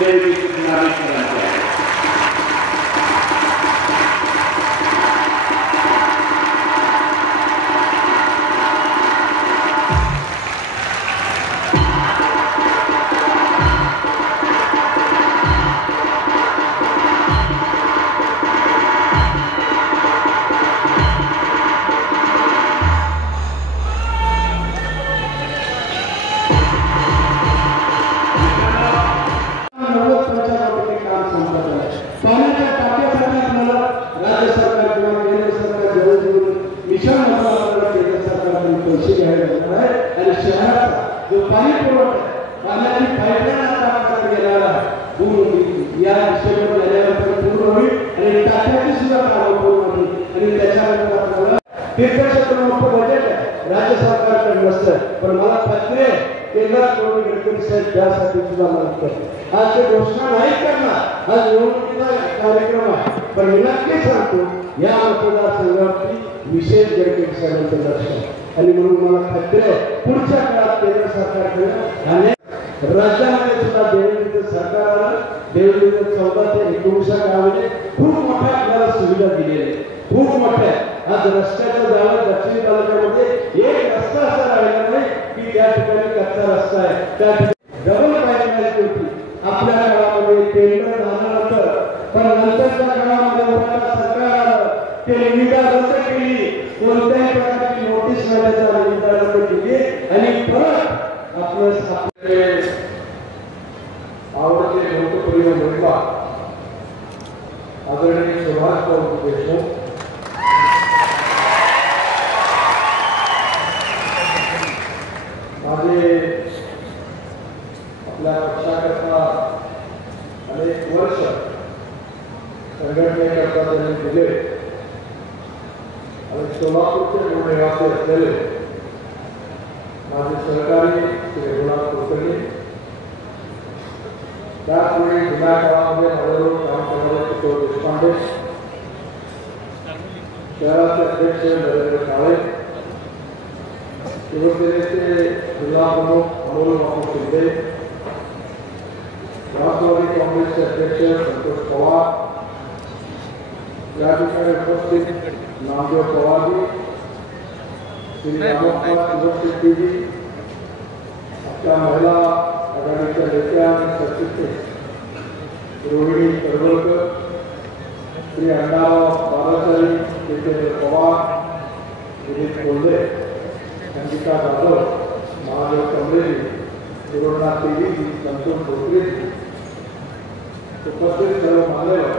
विजय नागेश्वरांचे आहे। राज्य सरकारकडे नसतं पण मला खात्री आहे केंद्राकडून गडकरी साहेब त्यासाठी सुद्धा मदत करते। आज ते घोषणा नाही करणार, आज निवडणुकीचा कार्यक्रम आहे, पण मी नक्की सांगतो या मतदारसंघाची विशेष गडकरी साहेबांचं लक्ष आहे आणि म्हणून मला खात्री आहे पुढच्या काळात केंद्र सरकारकडे अनेक राज्यामध्ये सुद्धा देवेंद्र सरकार आलं। देवेंद्र 14 ते 19 काळामध्ये खूप मोठ्या आपल्याला सुविधा दिलेल्या खूप मोठ्या। आज रस्त्याच्या जागा दक्षिण तालुक्यामध्ये एक रस्ता असा राहिला नाही की त्या ठिकाणी कच्चा रस्ता आहे, त्या ठिकाणी डबल पायरी होती। आपल्या काळामध्ये टेंडर झाल्यानंतर पण नंतरच्या काळामध्ये सरकार आलं ते निविदा रद्द केली, कोणत्याही प्रकारची नोटीस न देता निविदा रद्द केली आणि परत आपलं आवडते लोकप्रिय उमेदवार आदरणीय सुभाषबाबू देशमुख माझे आपल्या पक्षाकरता अनेक वर्ष संघटनेकरता त्यांनी दिले आणि सोलापूरचे मूळ निवासी असलेले माझे सहकारी श्री रघुनाथ कुलकर्णी त्यापुढे जुन्या काळामध्ये माझ्याजवळ काम करणारे किशोर देशपांडे, शहराचे अध्यक्ष नरेंद्र काळे, शिवसेनेचे जिल्हा प्रमुख अमोल बापू शिंदे, राष्ट्रवादी काँग्रेसचे अध्यक्ष संतोष पवार, या ठिकाणी उपस्थित नामदेव पवारजी, श्री रामप्पा शिवशेट्टीजी, आपल्या महिला आघाडीच्या नेत्या आणि सरचिटणीस रोहिणी करवळकर, श्री अण्णाराव बालाचारी, जितेंद्र पवार, विनीत कोल्हे, संगीता जाधव, महादेव कमरेजी, गुरुनाथ तेलीजी, संतोष भोसलेजी, उपस्थित सर्व मान्यवर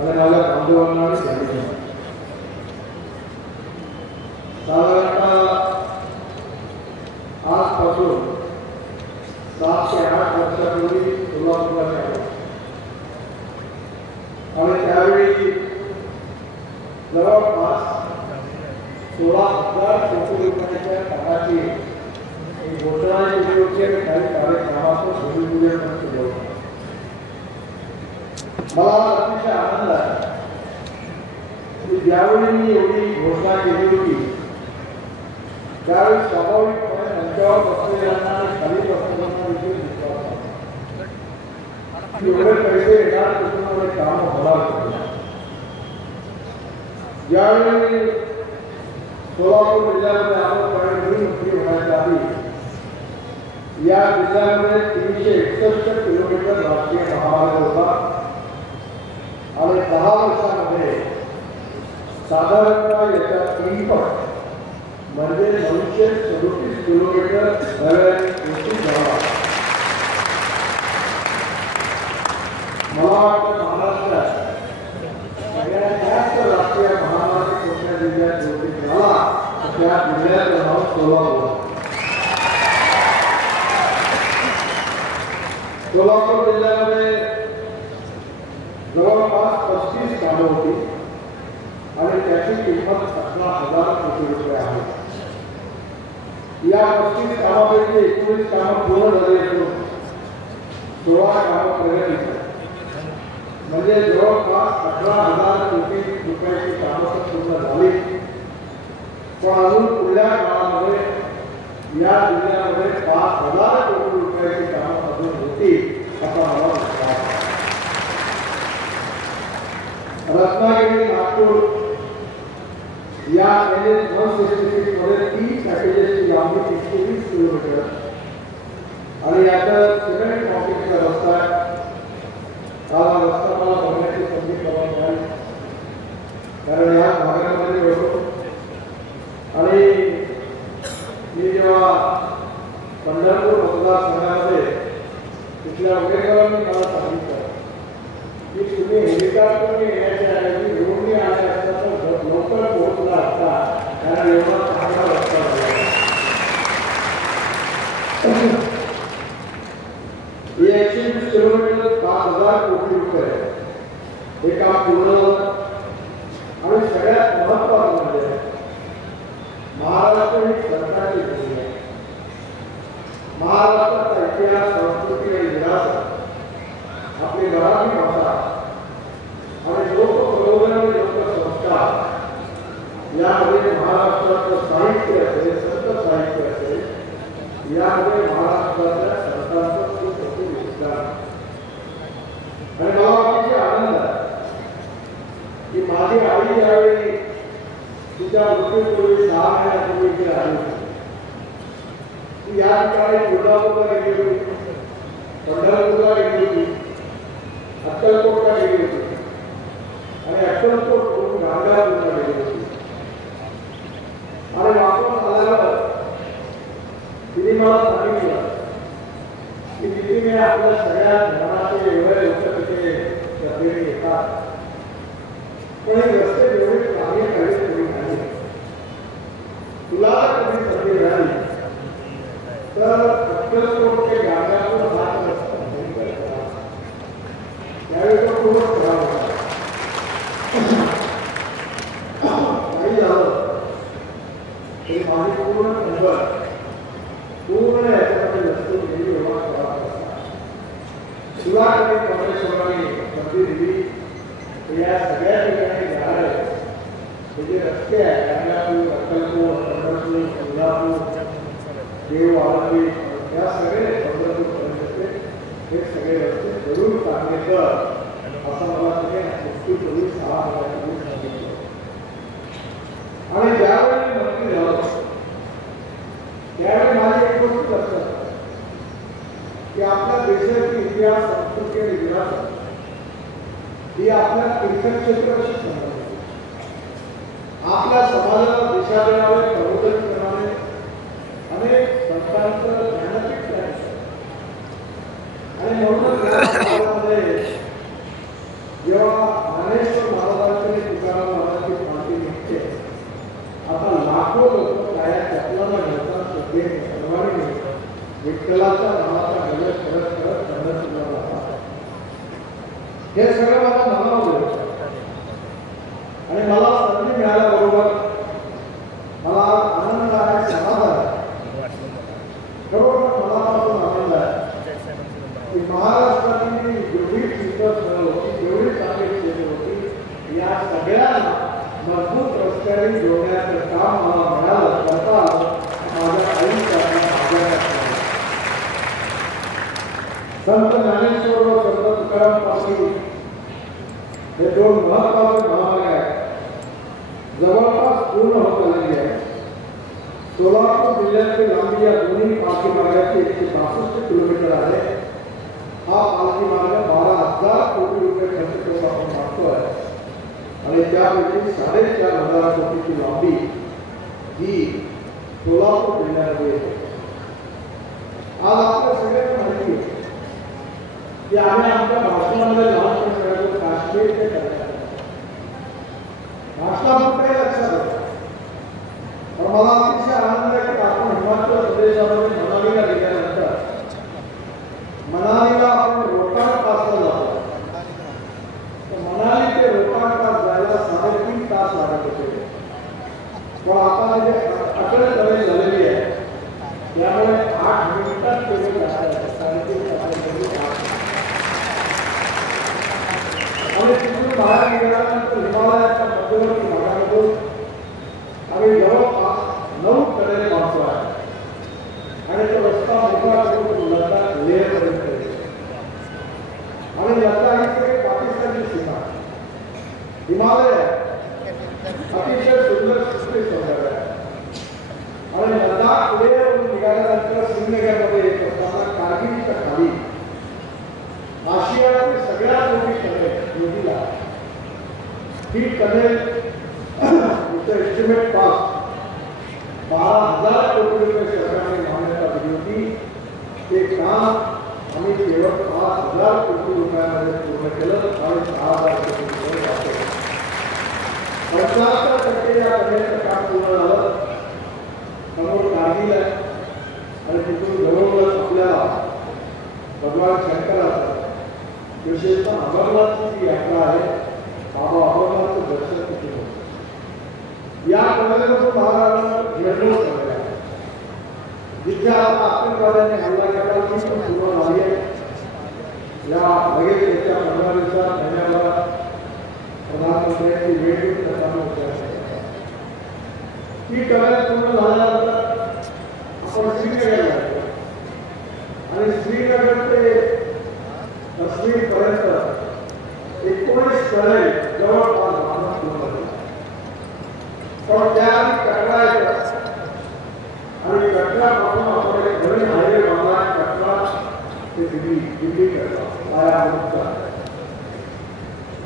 आणि माझ्या बांधवांना आणि झाली साधारणतः आजपासून 7 ते 8 वर्षापूर्वी सोलापूरला आलो आणि त्यावेळी जवळपास 16,000 कोटी रुपयाच्या कामाची घोषणा केली होती आणि काही कार्यक्रमाचं भूमिपूजन केलं होतं। मला अतिशय आनंद आहे की ज्यावेळी मी एवढी घोषणा केली होती त्यावेळी स्वाभाविकपणे मंचावर बसलेल्यांना आणि खाली बसलेल्यांना विशेष विश्वास एवढे पैसे येणार त्याच्यामुळे काम होणार होते। ज्यावेळी सोलापूर जिल्ह्यामध्ये आपण मंत्री होण्याच्या आधी या जिल्ह्यामध्ये 361 किलोमीटर राष्ट्रीय महामार्ग होता आणि 10 वर्षांमध्ये साधारणतः याच्या 3 पट म्हणजे 937 किलोमीटर नव्याने झाला। मला वाटतं महाराष्ट्रात सगळ्यात जास्त राष्ट्रीय महामार्ग कोणत्या जिल्ह्यात जोडीत झाला तर त्या जिल्ह्याचं नाव सोलापूर। सोलापूर जिल्ह्यामध्ये जवळपास 35 कामं होती आणि त्याची किंमत 18,000 कोटी रुपये आहे। या 35 कामापैकी 19 कामं पूर्ण झाली असून 16 कामं प्रगतीची म्हणजे जवळपास 18,000 कोटी रुपयाची कामं पूर्ण झाली। पण अजून पुढल्या काळामध्ये या जिल्ह्यामध्ये 5,000 कोटी रुपयाची कामं अजून होती असा सिमेंट कॉन्क्रीटचा रस्ता आहे. हा रस्ता मला बघण्याची संधी प्रदान झाली, कारण या भागामध्ये होतो. आणि मी जेव्हा पंढरपूर मतदारसंघामध्ये तिथल्या उमेदवारांनी मला सांगितलं की तुम्ही हेलिकॉप्टरने येण्याच्या ऐवजी रोडने आले असता तर लवकर पोहोचला असता, कारण एवढा चांगला रस्ता झाला. 120 किलोमीटर 5,000 कोटी रुपये हे काम पूर्ण झालं. आणि सगळ्यात महत्त्वाचं म्हणजे महाराष्ट्र ही सरकारची भूमी आहे. महाराष्ट्राचा इतिहास, संस्कृती आणि विरासत, आपली मराठी भाषा आणि लोकप्रबोधन आणि लोकसंस्कार यामध्ये महाराष्ट्राचं साहित्य असेल, संत साहित्य असेल, यामध्ये महाराष्ट्राच्या संतांचं खूप मोठं योगदान. आणि मला अतिशय आनंद आहे की माझी आई ज्यावेळी तिच्या मृत्यूपूर्वी 6 महिन्यापूर्वी इथे आली होती, ती या ठिकाणी तुळजापूरला गेली होती, पंढरपूरला गेली होती, अक्कलकोटला गेली होती आणि अक्कलकोटवरून गाणगापूरला गेली होती. आणि वापस आल्यावर तिने मला सांगितलं की तिथे आपल्या सगळ्या धर्माचे एवढे लोक तिथे गर्दीने येतात, पण हे रस्ते एवढे चांगले काही कोणी नाही. तुला कधी संधी मिळाली तर अक्कलकोट ते गाणगापूर हा रस्ता त्यावेळी तो खूपच खराब होता. काही झालं तरी माझी पूर्ण नंबर पूर्ण याच्यामध्ये रस्ते गेली एवढा खराब होता. तुला कधी परमेश्वराने संधी दिली तर या सगळ्या ठिकाणी जाणारे हे जे रस्ते आहेत, गाणगापूर, अक्कलकोट, पंढरपूर, तुळजापूर, देव, आळंदी, या सगळे पंढरपूरपर्यंतचे हे सगळे रस्ते जरूर चांगले कर असं मला तिथे मुक्तीपूर्वी 6 महिन्यापूर्वी सांगितलं. आणि ज्यावेळी मंत्री झालो त्यावेळी माझी एक गोष्ट लक्षात आली की आपल्या देशाची इतिहास, संस्कृती आणि विरासत ही आपल्या तीर्थक्षेत्राशी संबंधित. आपल्या समाजाला दिशा देणारे, प्रबोधन करणारे अनेक संतांचं ज्ञानपीठ आहे. आणि म्हणूनच या काळामध्ये जेव्हा ज्ञानेश्वर महाराजांची, तुकाराम महाराजांची पालखी निघते, आता लाखो लोक काया चपलांना घालतात, श्रद्धेने सर्वांनी विठ्ठलाच्या नावाचा गजर करत करत पंढरपूरला जातात. हे सगळं मला मनावर येतं. आणि मला संधी मिळाल्याबरोबर मला आनंद आहे, समाधान आहे, खरोखर मनापासून आनंद आहे की महाराष्ट्रातील जेवढी सुंदर होती, जेवढी चांगली क्षेत्र होती, या सगळ्यांना मजबूत रस्त्याने जोडण्याचं काम मला मिळालं, करता आलं. माझ्या आयुष्यात संत ज्ञानेश्वर व संत तुकाराम पालखी हे 2 महत्वाचे महामार्ग आहेत, जवळपास पूर्ण होत आलेली आहे. सोलापूर जिल्ह्याची लांबी या दोन्ही पालखी मार्गाची 162 किलोमीटर आहे. हा पालखी मार्ग 12,000 कोटी रुपये खर्च करून आपण मागतोय आणि त्यापैकी 4,500 कोटीची लांबी ही सोलापूर जिल्ह्यामध्ये येते. आज आपल्या सगळ्यांना माहिती आहे की आम्ही आमच्या भाषणामध्ये लहानपणी सगळ्यात काश्मीर ते कन्याकुमारी भाषणामध्ये लक्षात होतं. पण मला अतिशय आनंद आहे की आपण हिमाचल प्रदेशामध्ये मनालीला गेल्यानंतर मनालीला आपण रोहतांग पासला जातो. तर मनाली ते रोहतांग पास जायला 3.5 तास लागत होते. पण आता जे अटल टनेल झालेली आहे त्यामुळे 8 मिनिटात केले जातात. 3.5 तासामध्ये आणि तिथून बाहेर निघाल्यानंतर हिमालयाच्या मध्यवर्ती भागामधून आम्ही जवळपास 9 कडे पोहोचलो आहे. आणि तो रस्ता मोठा करून लडाख लेहपर्यंत येतो. आणि लडाखकडे पाकिस्तानची सीमा, हिमालय अतिशय सुंदर सुंदर सौंदर्य आहे. आणि लडाख लेहवरून निघाल्यानंतर श्रीनगरमध्ये येत असताना कारगिलच्या खाली ही टनेल एस्टिमेट कॉस्ट 12,000 कोटी रुपये सरकारने मान्यता दिली होती. ते काम आम्ही केवळ 5,000 कोटी रुपयांमध्ये पूर्ण केलं आणि 6,000 कोटी रुपये वाचवले. 75% या टनेलचं काम पूर्ण झालं. समोर कारगिल आहे आणि तिथून जवळच आपल्याला भगवान शंकराचं विशेषतः अमरनाथची जी यात्रा आहे बाबा अमरनाथचं दर्शन किती होतं. या टनेलमधून महाराजांना जन्म झालेला आहे. जिथे आता आतंकवाद्यांनी हल्ला केला ती पण सुरुवात झाली आहे. या लगेच येत्या 15 दिवसात महिन्याभरात प्रधानमंत्र्यांची भेट घेऊन प्रधान होते. ही टनेल पूर्ण झाल्यानंतर आपण श्रीनगरला जातो आणि श्रीनगर ते काश्मीर पर्यंत 19 टनेल जवळपास बांधकाम पूर्ण झाले. पण त्याआधी कटरा येतात आणि कटरापासून आपण एक नवीन हायवे बांधला. कटरा ते दिल्ली करता पायाभूत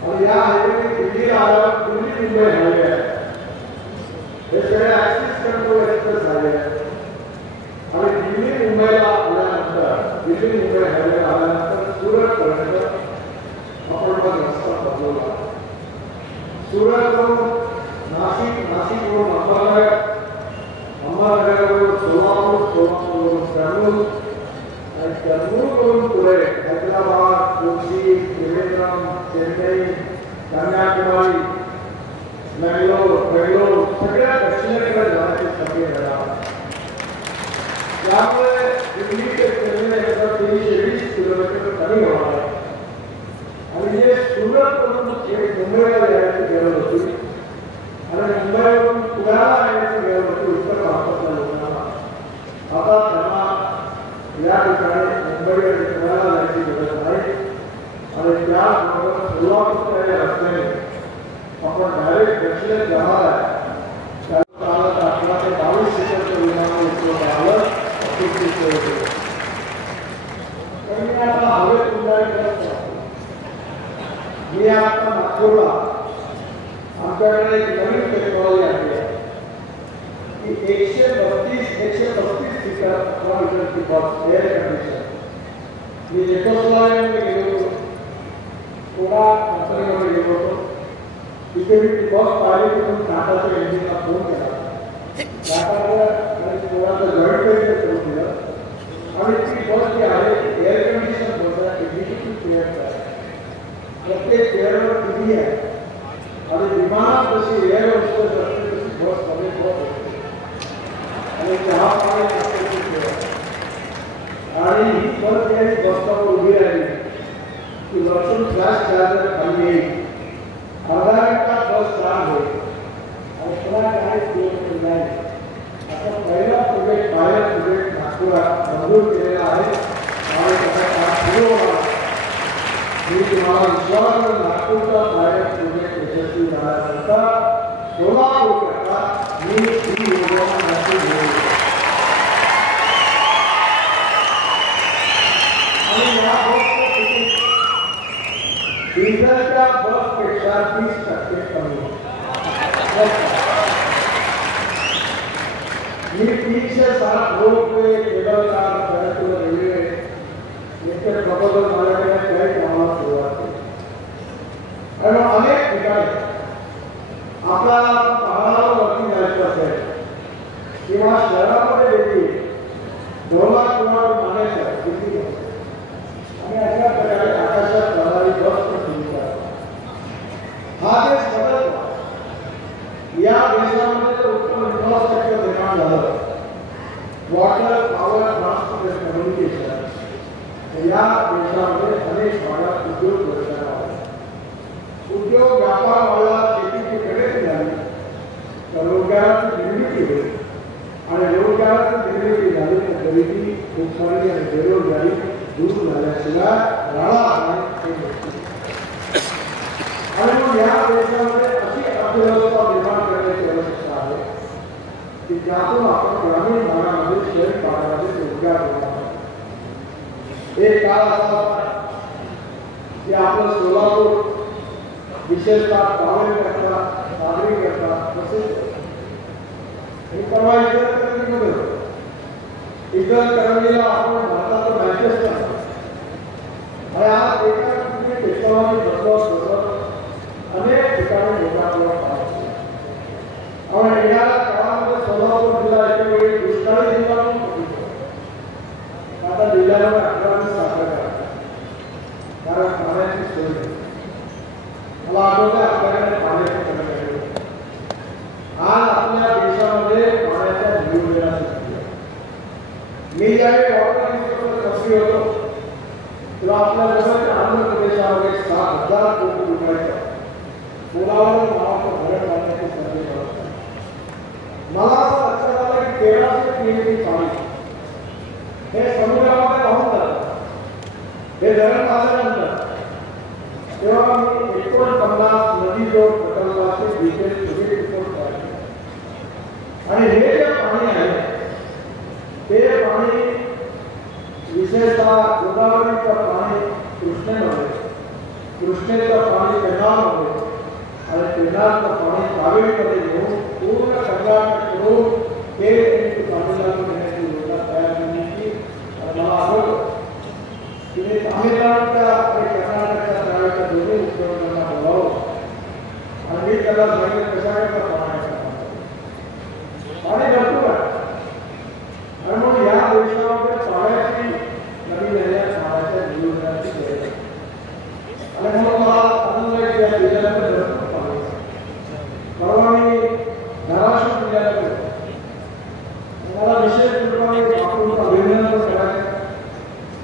आणि या हायवे दिल्लीला आल्यावर दिल्ली मुंबई हायवे आहे. हे सगळे ऍक्सिस कंट्रोल एक्सप्रेस हायवे आहे आणि दिल्ली मुंबईला आल्यानंतर दिल्ली मुंबई हायवे आल्यानंतर सुरतपर्यंत आपण मग रस्ता बदलवला. सुरतवरून नाशिक, नाशिकवरून अहमदनगर, अहमदनगरवरून सोलापूर, सोलापूरवरून कर्नूल आणि कर्नूलवरून पुढे हैदराबाद, कोची, त्रिवेंद्रम, चेन्नई, कन्याकुमारी, बेंगलोर सगळ्या दक्षिणेकडे जाण्याची संधी मिळाली. त्यामुळे दिल्ली ते चेन्नई 320 किलोमीटर कमी होणार आहे आणि हे सुरतवरून मुंबईला जाण्याची गरज होती आणि मुंबईवरून पुण्याला येण्याची गरज होती उत्तर भारतातल्या लोकांना. आता त्यांना या ठिकाणी मुंबई आणि पुण्याला जायची गरज नाही आणि त्याबरोबर सोलापूरच्या रस्त्याने आपण डायरेक्ट दक्षिणेत जाणार आहे. त्याला 18 ते 22 सीटरचं विमान उपलब्ध आलं. मी आता हवेत उड्डाण करत असतो. मी आता नागपूरला आमच्याकडे एक नवीन टेक्नॉलॉजी आली आहे की 135 सीटर बस एअर कंडिशन. मी लेकोस्लामध्ये गेलो होतो, थोडा कंपनीमध्ये गेलो होतो. तिथे मी ती बस पाहिली तिथून टाटाच्या इंजिनला फोन केला. टाटाचं थोडासा जॉईंट पेन करून दिलं आणि ती बस जी आहे एअर कंडिशन बस आहे. एक्झिक्युटिव्ह चेअर आहे. प्रत्येक चेअरवर टीव्ही आहे आणि विमानात जशी एअर होस्टेस असते तशी बसमध्ये बस असते आणि चहा पाणी आणि ही बस जी बसस्टॉपवर उभी राहिली की वरतून फ्लॅश चार्जर खाली येईल. अर्धा घंटा बस चार्ज होईल आणि पुन्हा काही किलोमीटर नाही. आता पहिला प्रोजेक्ट पायलट प्रोजेक्ट नागपुरात मंजूर केलेला आहे आणि त्याचा काम सुरू होणार. मी तुम्हाला विश्वास नागपूरचा पायलट प्रोजेक्ट यशस्वी झाल्यानंतर सोलापूरकरता मी ही योजना नक्की घेऊन आणि या बसचं तिकीट डिझेलच्या बसपेक्षा 30% कमी होतं. मी 360 रुपये केबल कार घरातून रेल्वे याचे प्रपोजल माझ्याकडे काही कामाला सुरुवात केली आणि अनेक ठिकाणी आपल्याला पहाडावर वरती जायचं असेल किंवा शहरामध्ये देखील डोला किंवा मानेसर किती आणि अशा प्रकारे आकाशात जाणारी बस पण सुरू करा. हा देश बदलला. या देशामध्ये उत्तम इन्फ्रास्ट्रक्चर निर्माण झालं. वॉटर, पॉवर, ट्रान्सपोर्टेशन, कम्युनिकेशन या देशामध्ये अनेक भागात उद्योग व्यवसाय वाढले. उद्योग व्यापार वाढला, शेतीची प्रगती झाली, तर रोजगाराची निर्मिती होईल आणि रोजगाराची निर्मिती झाली तर गरिबी, भूकमारी आणि बेरोजगारी दूर झाल्याशिवाय राहणार नाही. आणि मग या देशामध्ये अशी अर्थव्यवस्था निर्माण करण्याची आवश्यकता आहे की ज्यातून आपण ग्रामीण भागामध्ये शहरी भागामध्ये रोजगार निर्माण. एक काळ असा की आपलं सोलापूर विशेषतः पावले करता साजरी करतात तसेच हे परवा इचलकरंजीला आपण भारताचं मॅचेस्टर आणि आज एका ठिकाणी अनेक ठिकाणी लोकांवर आणि येणाऱ्या काळामध्ये सोलापूर जिल्हा एके वेळी दुष्काळी जिल्हा म्हणून आता जिल्ह्याला 11 साखर कारण पाण्याची सोय मला आठवतं आपल्याकडे पाण्याची कमी आज आपल्या देशामध्ये पाण्याच्या नियोजनाची मी ज्यावेळी वॉटर मंत्री होतो तेव्हा आपल्या जवळ आंध्र प्रदेशामध्ये 7,000 कोटी रुपयाचा पुलावर नावाचं घर बांधण्याची संधी मिळाली. मला असं लक्षात आलं की 1300 टीएमसी पाणी हे समुद्रामध्ये वाहून जातं. हे धरण बांधल्यानंतर तेव्हा मी 49 नदी जोड प्रकल्पाचे डिटेल रिपोर्ट काढले आणि हे जे पाणी आहे ते पाणी विशेषतः गोदावरीचं पाणी कृष्णेमध्ये कृष्णेचं पाणी पेनारमध्ये आणि पेनारचं पाणी कावेरीमध्ये घेऊन पूर्ण कर्नाटक करून ते तामिळनाडू घेण्याची योजना तयार करण्याची मला आठवलं की मी तामिळनाडूच्या आणि कर्नाटकच्या त्यावेळेच्या दोन्ही मुख्यमंत्र्यांना बोलावलं आणि मी त्याला सांगितलं कशाकडचं पाणी भरपूर आहे आणि म्हणून या देशामध्ये पाण्याची नवीन येण्याच्या पाण्याच्या नियोजनाची गरज आहे आणि म्हणून मला आनंद आहे की या जिल्ह्यामध्ये भरपूर पाणी परवा मी धाराशिव जिल्ह्यात मला विशेष रूपाने आपण अभिनंदन करायचं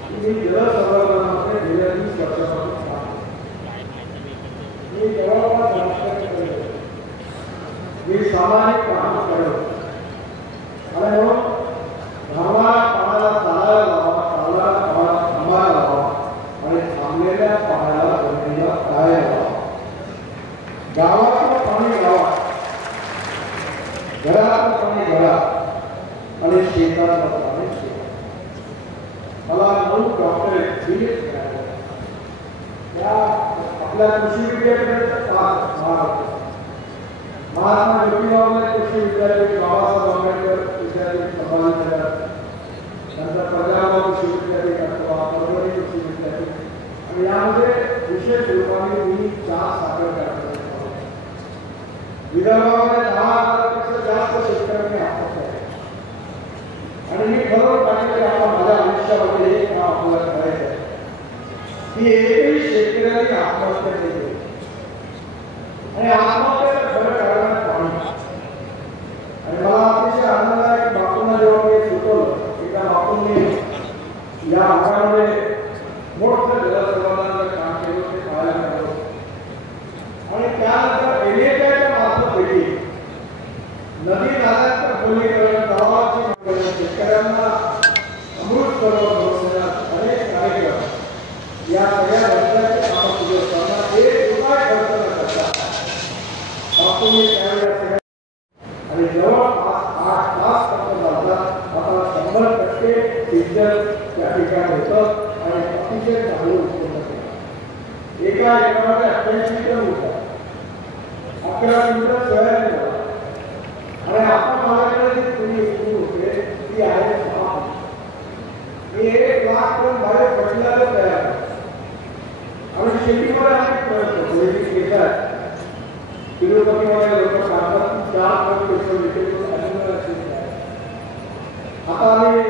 की मी जलसंवर्धनामध्ये गेल्या 20 वर्षापासून काम मी जवळपास राष्ट्रपती मी सामाजिक काम करतो आणि म्हणून धावणाऱ्या पाण्याला चालायला लावा चालणाऱ्या पाण्याला थांबायला लावा आणि थांबलेल्या पाण्याला जमिनीला तळायला लावा. गावाचं पाणी गावात घराचं पाणी घरात आणि शेताचं पाणी शेतात. मला 9 डॉक्टरेट दिले त्या आपल्या कृषी विद्यापीठाचे 5 महात्मा ज्योतिबा कृषी विद्यापीठ बाबासाहेब आंबेडकर विद्यापीठ संभाजी नंतर पंजाब कृषी विद्यापीठ अथवा परभणी कृषी विद्यापीठ आणि यामध्ये विशेष रूपाने मी 4 साखर कारखाने विदर्भामध्ये 10,000 पेक्षा जास्त शेतकऱ्यांनी आत्महत्या केल्या आणि मी ठरवून टाकले की आता माझ्या आयुष्यामध्ये हे काम आपल्याला करायचं आहे की एकही शेतकऱ्यांनी आत्महत्या केली आणि आत्महत्येचं खरं कारण पाणी आणि मला अतिशय आनंद आहे की बापूंना जेव्हा मी सुचवलं की त्या बापूंनी या भागामध्ये मोठं जलसंवर्धनाचं काम केलं ते पाहायला मिळालं आणि त्यानंतर एलिएटाच्या मार्फतपैकी नदी नाल्यांचं खोलीकरण तलावाची शेतकऱ्यांना अमृत सरोवर अनेक कार्यक्रम या सगळ्या रस्त्याचे कामं सुरू असताना 1 रुपया खर्च न करता बापूंनी त्यावेळेस आणि जवळपास 8 तास खर्च झाला आता 100% सिंचन त्या ठिकाणी होतं आणि अतिशय चांगलं उत्पन्न केलं. एका एकरामध्ये 88 टन होता 11 क्विंटल सोयाबीन होता आणि आपण माझ्याकडे जी तुम्ही सुरू होते ती आहे 6. मी 1 लाख टन बाहेर पटल्याला तयार आणि शेतीमध्ये अनेक प्रयत्न घेतात. तिरुपतीमध्ये लोक सांगतात 4 आता आम्ही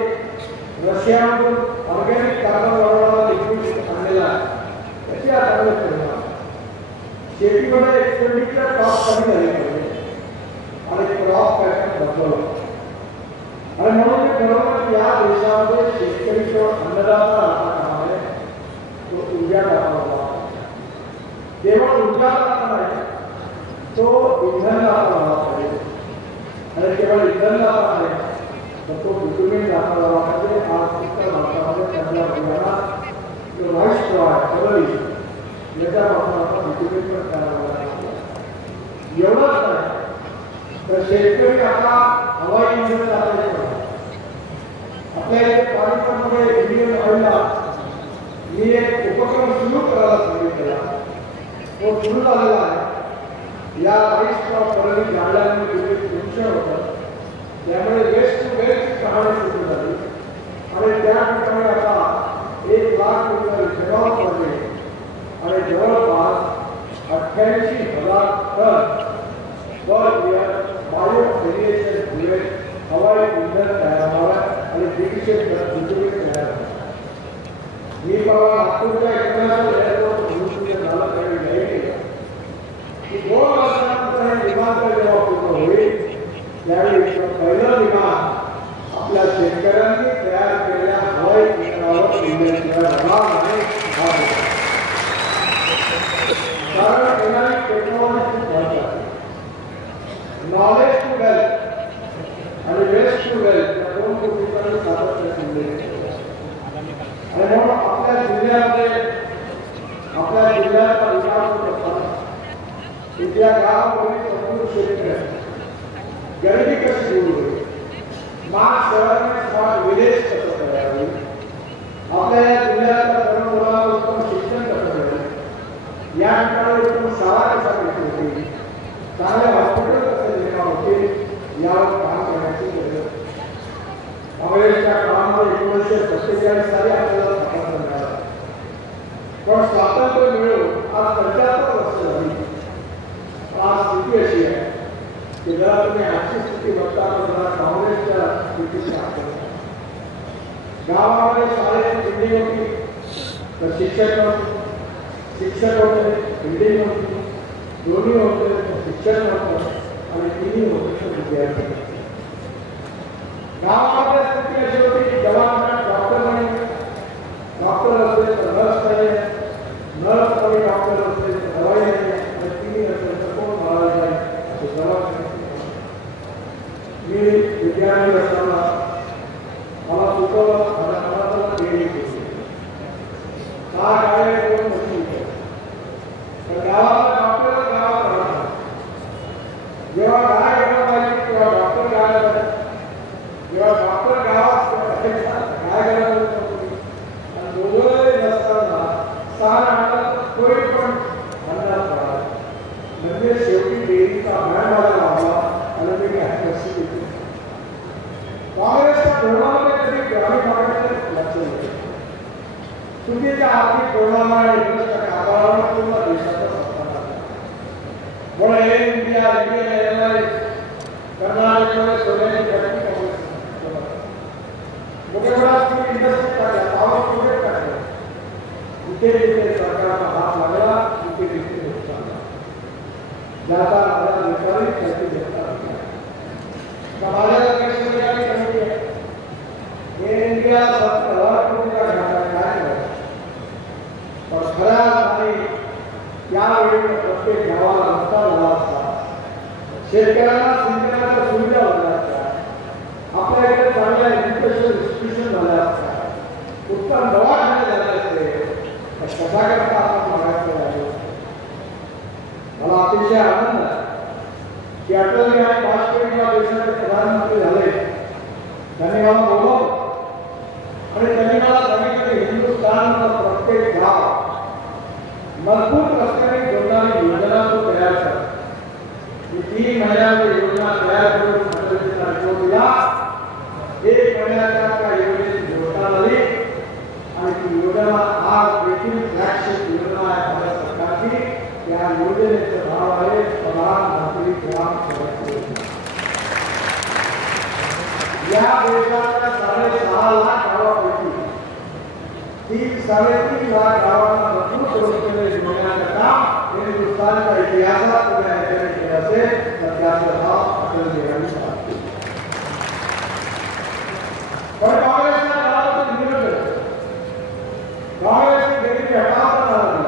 रशियामधून ऑर्गॅनिक कार्बन वाढवणारा लिक्विड आणलेला आहे त्याची आता परिणाम शेतीमध्ये एक्सपेंडिचर कॉस्ट कमी झाली पाहिजे आणि क्रॉप पॅटर्न बदलवलं आणि म्हणून मी ठरवलं की या देशामध्ये शेतकरी केवळ अन्नदाता राहणार आहे तो ऊर्जादाता केवळ ऊर्जादाता नाही तो इंधनदाता झाला पाहिजे आणि केवळ इंधनदाता नाही तर तो बिटुमिन दाता झाला पाहिजे. आज भारतामध्ये त्याच्या परिणामात व्हाईस कलरी याच्यापासून आता बिटुमिन पण तयार झाला एवढंच नाही तर शेतकरी आता हवाई इंधन चालले आपल्या इथे पाणीपतमध्ये इंडियन ऑइलला मी एक उपक्रम सुरू करायला सांगितलेला तो सुरू झालेला आहे। या 22 फरवरी जाळल्यामुळे function होतं, त्यामुळे वेस्ट टू वेस्ट कहाणी सुरू झाली आणि त्या ठिकाणी आता 1 लाख क्विंटल जगाव पडले आणि जवळपास 88,000 ton per year bio aviation fuel हवाई इंधन तयार व्हावं आणि 150 टन बिजली तयार व्हावी। मी बाबा नागपूरच्या इंटरनॅशनल एअरपोर्ट म्हणून झालं त्यावेळी नाही की 2 वर्षानंतर हे विमानतळ जेव्हा पूर्ण होईल त्यावेळी पहिलं विमान आपल्या शेतकऱ्यांनी तयार केलेल्या हवाई इंधनावर इंधन नाही कारण येणारी टेक्नॉलॉजी खूप नॉलेज टू वेल्थ आणि वेस्ट टू वेल्थ या 2 गोष्टींकडे सातत्य दिले आणि म्हणून आपल्या जिल्ह्याचा विकास होत असताना इथल्या गावामध्ये संपूर्ण शेतकरी गरिबी कशी दूर होईल, स्मार्ट शहर आणि स्मार्ट विलेज कसं तयार होईल, आपल्या या जिल्ह्यातल्या तरुण मुलांना उत्तम शिक्षण कसं मिळेल, या ठिकाणी उत्तम शाळा कशा होतील, चांगले हॉस्पिटल कसे निर्माण होतील यावर काम करण्याची गरज आहे। काँग्रेसच्या काळामध्ये 1947 साली आपल्याला स्वातंत्र्य मिळालं, पण स्वातंत्र्य मिळून आज 75 वर्ष झाली। आज स्थिती अशी आहे की जरा तुम्ही आजची स्थिती बघता तर काँग्रेसच्या स्थितीची आठवण गावामध्ये शाळेत बिल्डिंग होती तर शिक्षक होते, बिल्डिंग होती, दोन्ही होते तर शिक्षण नव्हतं आणि तिन्ही होते तर विद्यार्थी। गावामध्ये स्थिती अशी होती की जवान डॉक्टर बने, डॉक्टर असले तर नर्स पाहिजे, नर्स आणि डॉक्टर असले तर दवाई नाही आणि तिन्ही असेल तर कोण मारायला जाईल असे जबाबदारी। मी विद्यार्थी असताना मला सुचवलं मला ट्रेनिंग केली, 6 गाड्या 2 मशीन तर गावाला डॉक्टर गावात राहतात, जेव्हा गाय घेऊन पाहिजे तेव्हा डॉक्टर गायला पाहिजे, जेव्हा डॉक्टर गावात गाय घ्यायला आणि दोघंही नसताना 6 आणायला कोणी पण अंदाज पडला म्हणजे शेवटी डेअरीचा मॅन मला लावला आणि मी काय कशी घेतली। काँग्रेसच्या धोरणामध्ये कधी ग्रामीण भागाकडे लक्ष होते, चुकीच्या आर्थिक धोरणामुळे 19% पूर्ण देशाचा सत्ता लागला। म्हणून एअर इंडिया, इंडियन एअरलाइन्स, कर्नाटकमध्ये सोन्याची फॅक्टरी काँग्रेस मुख्यमंत्री इंडस्ट्री टाकल्या, पॉवर प्रोजेक्ट टाकले, जिथे सरकारला हात लागला तिथे नुकसान झालं, ज्याचा माझा व्यापारी त्याची घेतला समाजाला कशी कमिटी आहे एअर इंडिया 70,000 कोटीचा घाटा काय पण खऱ्या आणि त्यावेळी प्रत्येक गावाला रस्ता झाला असता, शेतकऱ्यांना सिंचनाच्या सुविधा होत्या असत्या, आपल्याकडे चांगल्या एज्युकेशन इन्स्टिट्यूशन झाल्या असत्या, उत्तम दवाखाने झाले असते, कशा करता आपण मागायचं आहे। मला अतिशय आनंद आहे की अटल बिहारी वाजपेयी या देशाचे प्रधानमंत्री झाले, त्यांनी मला बोलवलं आणि त्यांनी मला सांगितलं की हिंदुस्थानचा प्रत्येक गाव मजबूत रस्त्याने जोडणारी योजना तो तयार करा। 3 महिन्याची योजना तयार करून अटलजींना रिपोर्ट दिला, 1 महिन्याच्या त्या योजनेची घोषणा झाली आणि ती योजना आज देखील फ्लॅगशिप योजना आहे भारत सरकारची। या योजनेचं नाव आहे प्रधानमंत्री ग्राम सडक योजना। या देशाच्या 6.5 लाख गावापैकी 3-3.5 लाख गावांना मजबूत रस्ते जोडण्याचं काम हिंदुस्थानच्या इतिहासात पुढे केले असेल तर त्याचं नाव अटल बिहारी वाजपेयी। पण काँग्रेसच्या काळात विरोध काँग्रेसने गरिबी हटावता आला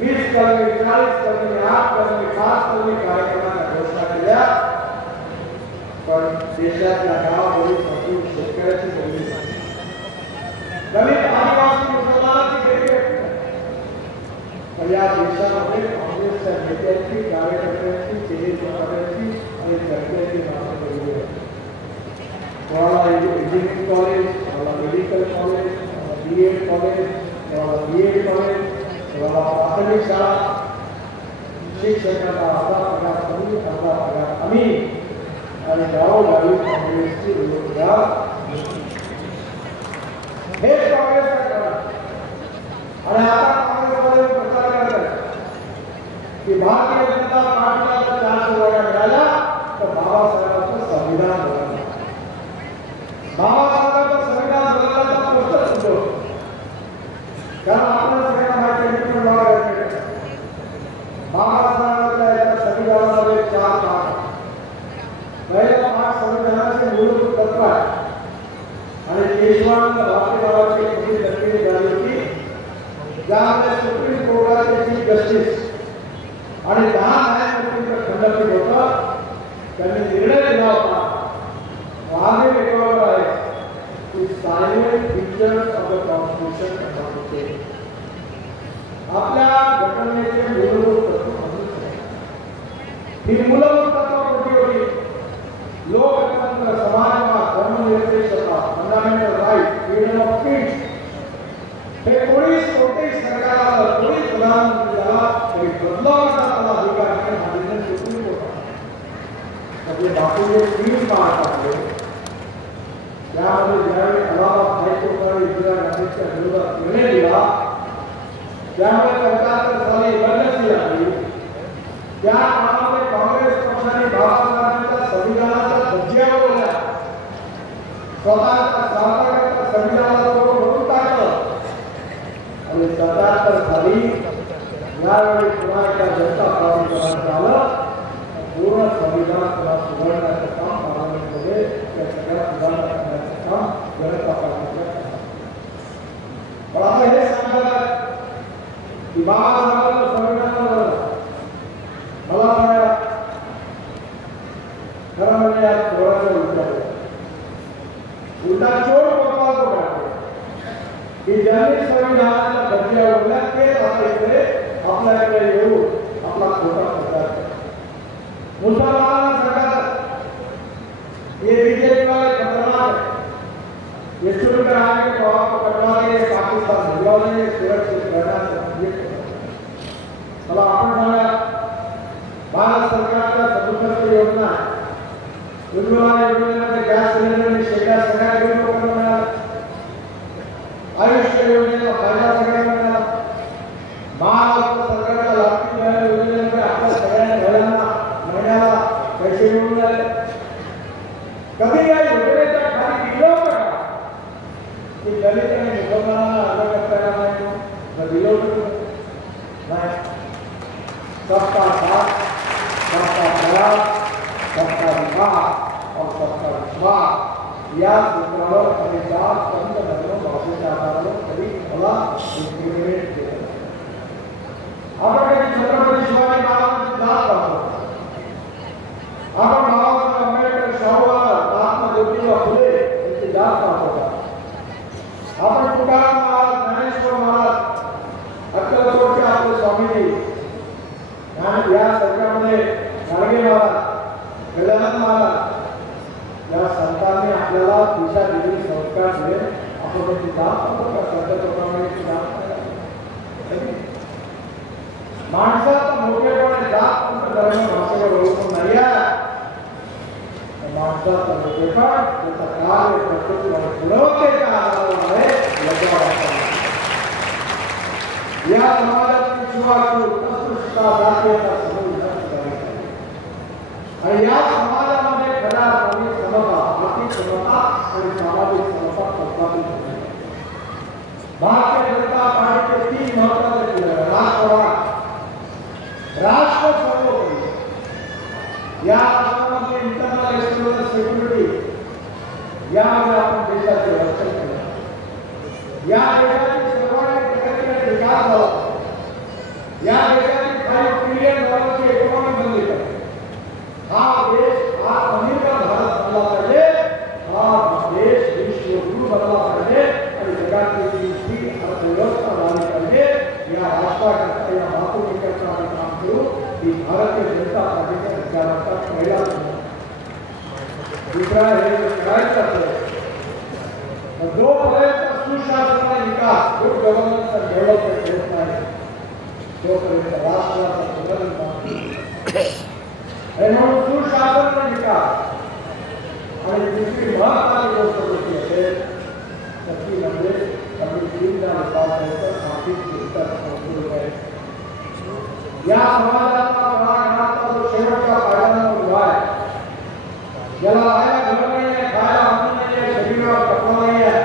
20 कलमी 40 कलमी 8 कलमी 5 कलमी कार्यक्रमांच्या घोषणा केल्या, पण देशातल्या गावावरील मजूर शेतकऱ्याची गरिबी दलित आदिवासी मुसलमानांची गरिबी पण या देशामध्ये काँग्रेसच्या नेत्यांची, कार्यकर्त्यांची, चेहरेची आणि जनतेची नावं गरिबी आहे। कोणाला इंजिनिअरिंग कॉलेज, कोणाला मेडिकल कॉलेज, BEd कॉलेज, कोणाला BEd कॉलेज, प्राथमिक शाळा शिक्षकांना अर्धा पगार कमी, अर्धा पगार कमी आणि गावोगावी काँग्रेसची रोजगार हेच काँग्रेस आणि आता काँग्रेसमध्ये प्रचार करतात की भारतीय जनता पार्टीला जर 400 जागा मिळाल्या तर बाबासाहेबांचं संविधान बदललं. बाबासाहेबांचं संविधान बदलण्याचा प्रश्न सुटतो. कारण आपल्याला सगळ्यांना माहिती आहे बाबासाहेबांच्या या संविधानामध्ये 4 भाग. पहिला भाग संविधानाचे मूलभूत तत्व आहे आणि पेशवांना भारतीय नावाची पहिली तरतुदी झाली होती ज्यामध्ये सुप्रीम कोर्टाचे चीफ जस्टिस आणि 10 न्यायमूर्तींचं खंडपीठ होतं. त्यांनी निर्णय दिला होता आगे रेकॉर्ड आहे की silent features of the constitution आपल्या घटनेचे मूलभूत तत्व ही मूलभूत तत्व कोणती होती? लोकतंत्र, समाजवाद, धर्मनिरपेक्षता, fundamental right, freedom of speech. हे कोणीही सरकारला कोणी प्रधानमंत्री झाला तरी बदलावचा त्याला अधिकार नाही. हा निर्णय सुप्रीम कोर्टाचा. आपले बापूचे 3 पार्ट टाकले. त्यामध्ये ज्यावेळी अलाहाबाद हायकोर्टाने इंदिरा गांधीच्या विरोधात निर्णय दिला त्यामुळे 75 साली इमर्जन्सी आली. त्या काळामध्ये काँग्रेस पक्षाने बाबासाहेबांच्या संविधानाचा धज्जिया उडवल्या. स्वतःच्या स्वार्थाकरता संविधानाला तोडून टाकलं आणि 77 साली यावेळी पुन्हा एकदा जनता पार्टीचं आलं. पूर्ण संविधान त्याला सुधारण्याचं काम पार्लमेंटमध्ये त्या सगळ्या सुधारणा करण्याचं काम जनता पार्टीचं काम. पण आता हे सांगतात की बाबासाहेबांचं संविधान मला सांगा खरं म्हणजे या थोड्याचा उलटा चोर गोपाल को टाकते की ज्यांनी संविधानाचा दर्जा उडला ते आता इकडे आपल्याकडे येऊन आपला खोटा प्रचार करतात. मुसलमानांना सांगतात ये बीजेपी वाले खतरनाक है, ये चुनकर आने के प्रभाव को कटवा के पाकिस्तान भिजवाने सुरक्षित करना. मला आपण सांगा भारत सरकारच्या 67 योजना आहे. उज्ज्वला योजनेमध्ये गॅस सिलेंडर आणि शेगडी सगळ्या गरीब लोकांना मिळाला. आयुष्य योजनेचा फायदा सगळ्यांना मिळाला. महाराष्ट्र सरकारच्या लाडकी बहीण योजनेमध्ये आपल्या सगळ्या महिलांना महिन्याला पैसे मिळून राहिले. कधी या योजनेच्या खाली दिलं होतं का की दलित आणि मुसलमानांना अलग करायला नाही दिलं होतं नाही. सबका साथ, सबका प्रयास, सबका विकास और सबका विश्वास या सूत्रावर अनेकदा पंतप्रधान भाषेच्या आधारावर कधी मला इम्प्लिमेंट केलं. आपण कधी छत्रपती शिवाजी महाराजांची जात पाहतो. आपण बाबासाहेब आंबेडकर, शाहू महात्मा ज्योतिबा फुले यांची जात पाहतो. आपण तुकाराम महाराज, ज्ञानेश्वर महाराज, अक्कलकोटचे आपले स्वामीजी आणि या सगळ्यामध्ये गाडगे महाराज, गजानन महाराज या संतांनी आपल्याला दिशा दिली, संस्कार दिले. आपण त्यांची जात पद्धतीप्रमाणे माणसाचा मोठेपणे जात फक्त धर्म भाषेवर ओळखून नाही आहे. माणसाचा मोठेपण त्याचा कार्य प्रकृतीमध्ये गुणवत्तेच्या आधारावर आहे. या समाजाची सुरुवात उत्कृष्टता, जातीयता, आणि या समाजामध्ये खऱ्या अर्थाने समता, आर्थिक समता आणि सामाजिक समता प्रस्थापित होते. भारतीय जनता पार्टीचे 3 महत्वाचे पिलर राष्ट्रवाद, राष्ट्र सर्वोपरी. या राष्ट्रामध्ये इंटरनल एक्सटर्नल सिक्युरिटी यामध्ये आपण देशाचे रक्षण केलं. या देशाची सर्वांगीण प्रगती आणि विकास झाला. या देशाची $5 ट्रिलियन इकॉनॉमी बनली पाहिजे. हा देश आत्मनिर्भर भारत बनला पाहिजे. हा देश विश्वगुरु बनला पाहिजे आणि जगातील 3री अर्थव्यवस्था झाली पाहिजे. या राष्ट्राकरता, या वाहतुकीकरता आम्ही काम करू. ही भारतीय जनता पार्टीच्या विचारांचा पहिला दुसरा हे करायचं असेल जोपर्यंत सुशासन आणि विकास, गुड गव्हर्नन्स आणि डेव्हलपमेंट होत नाही तोपर्यंत राष्ट्राचा सुधारणा आणि म्हणून सुशासन विकास आणि दुसरी महत्वाची गोष्ट होती असेल तर ती म्हणजे कमी दीनदयाल उपाध्यायचं आर्थिक विस्तार संस्कृत आहे. या समाजाचा तळागाळातला जो शेवटचा पायदान उभा आहे, ज्याला राहायला घर नाही आहे, खायला अन्न नाही आहे, शरीरावर कपडा नाही आहे,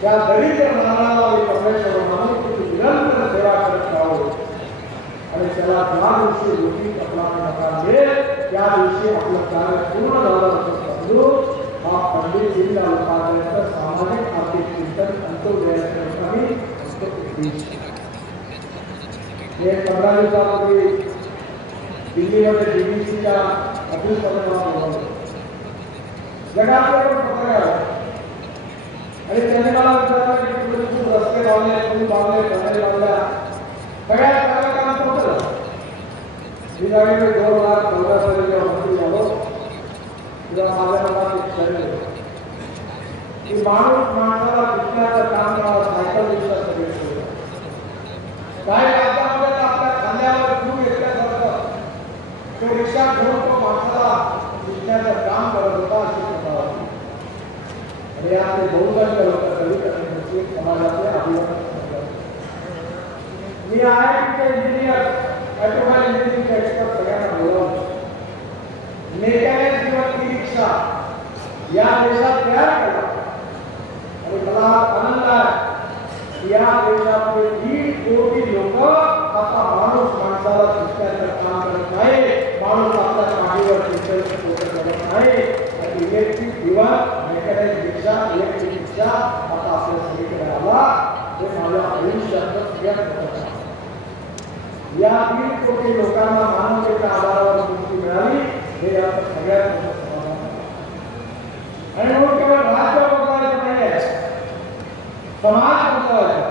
त्या दरिद्र मानवाला परमेश्वर मानून त्याची निरंतर सेवा करत राहावं आणि त्याला ज्या दिवशी रोटी कपडा प्रकार मिळेल त्या दिवशी आपलं कार्य पूर्ण झालं असं समजून हा पंडित दीनदयाल उपाध्यायचं सामाजिक आर्थिक चिंतन अंत्योदयाचा आम्ही एक 15 दिवसापूर्वी दिल्लीमध्ये DBCच्या ऑफिसमध्ये बोलवलं. जगातले पण पत्रकार आणि त्यांनी मला विचारलं की तुम्ही खूप रस्ते बांधले, तुम्ही बांधले, घरे बांधल्या, सगळ्या सगळं काम पोहोचलं. मी त्यावेळी 2014 साली जेव्हा मंत्री झालो तेव्हा माझ्या मनात एक ठरलं की माणूस माणसाला शिकण्याचं काम करावं, सायकल रिक्षा सगळे सोडलं. काही राज्यामध्ये आपल्या खांद्यावर खूप घेतल्यासारखं तो रिक्षा घेऊन तो माणसाला शिकण्याचं काम करत होता अशी कथा होती. आणि याचे बहुसंख्य लोक कधी समाजाचे अभिवादन करतात. मी IITचे इंजिनियर, ऑटोमोबाईल इंजिनिअरिंगचे एक्सपर्ट सगळ्यांना बोलावलं. मेकॅनिक किंवा ई रिक्षा या देशात तयार केला आणि मला आनंद आहे की या देशातले 1.5 कोटी लोक आता माणूस माणसाला शिकण्याचं काम करत नाही, माणूस आपल्या पाठीवर करत नाही आणि इलेक्ट्रिक दिवा, मेकॅनिक रिक्षा, इलेक्ट्रिक रिक्षा आता आपल्या सगळीकडे आला. हे माझ्या आयुष्याचं सगळ्यात मोठं आहे. या 1.5 कोटी लोकांना मानवतेच्या आधारावर मुक्ती मिळाली हे याचं सगळ्यात मोठं समाधान आहे. आणि म्हणून केवळ राज्य बदलायचं नाही आहे, समाज बदलायचा.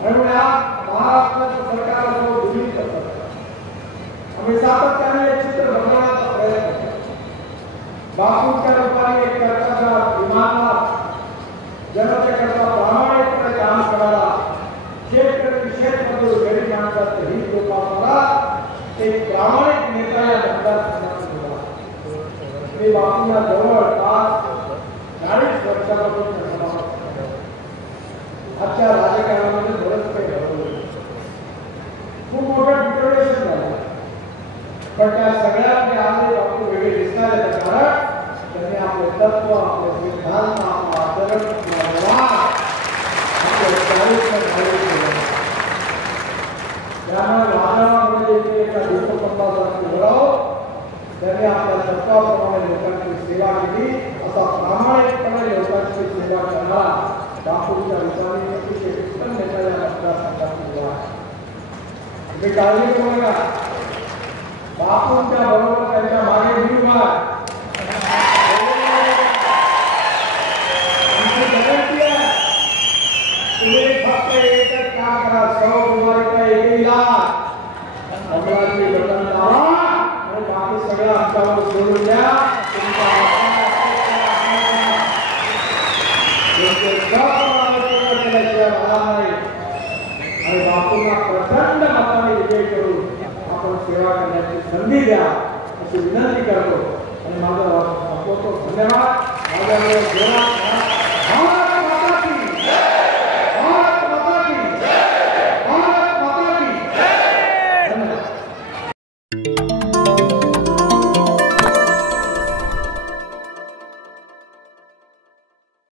आणि म्हणून आज महाराष्ट्राचं सरकार असो, दिल्लीचं सरकार, आम्ही सातत्याने हे चित्र बदलण्याचा प्रयत्न करतो. बापूंच्या रूपाने एक कर्तव्य विमानात जनतेकरता प्रामाणिकपणे काम करायला, शेतकरी शेतमजूर गरीब माणसाचं हित जोपासायला एक प्रामाणिक नेता या मतदारसंघात होता. मी बापूंना जवळपास 40 वर्षापासून आजच्या राजकारणामध्ये बरंच काही घडवलं, खूप मोठं डिटोरेशन झालं. पण त्या सगळ्यात आज बापू वेगळे दिसणार आहे कारण त्यांनी आपले तत्व, आपले सिद्धांत, आपलं आचरण, आपला व्यवहार आपल्या 40 त्यामुळे वादळामध्ये एका दीपस्तंभासारखी उभं त्यांनी आपल्या तत्वाप्रमाणे लोकांची सेवा केली. असा प्रामाणिकपणे लोकांची सेवा करणारा बापूंच्या रूपाने अतिशय उत्तम नेता या मतदारसंघात उभा आहे. तुम्ही काळजी करू नका, बापूंच्या बरोबर त्यांच्या मागे मी उभा आहे. तुम्ही फक्त एकच काम करा, 100 रुपयाचा एक इलाज कमलाची बटन दाबा आणि बाकी सगळं आमच्यावर सोडून द्या. आणि बापूंना प्रचंड मताने विजय करून आपण सेवा करण्याची संधी द्या अशी विनंती करतो आणि माझा संपवतो. धन्यवाद. माझ्याकडे